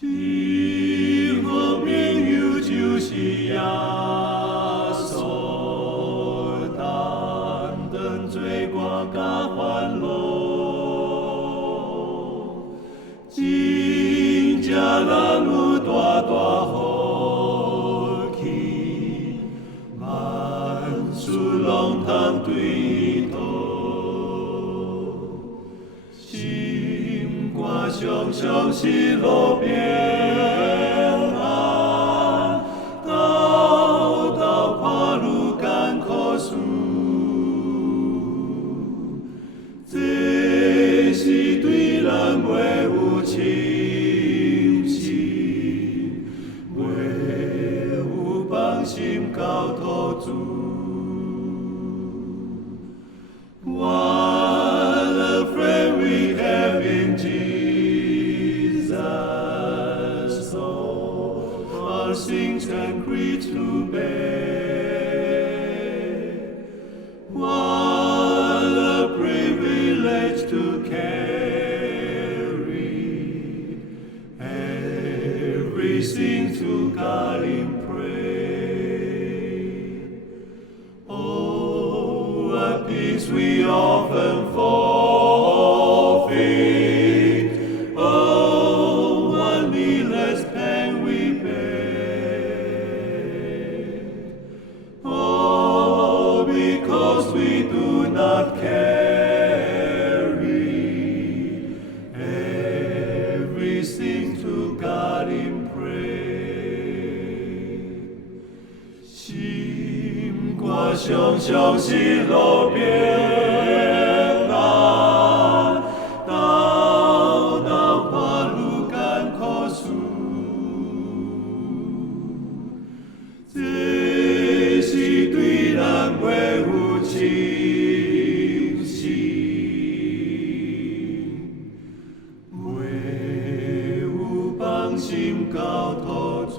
今后朋友就是耶稣，但等罪过甲烦恼，真正人有大大福气，万事拢通对讨。心肝常常是路平安，道道看路艰苦事，这是对咱袂有亲情，袂有放心交托主。What a friend we have in Jesus, all our sins and griefs to bear. What a privilege to carry everything to God in prayer. Oh, what peace we often forfeit. Oh, what needless pain we bear. Oh, because we do not carry everything to God in prayer. 心肝常常是路平安，道道看路艰苦事，这是对咱袂有亲情，袂有放心交托主。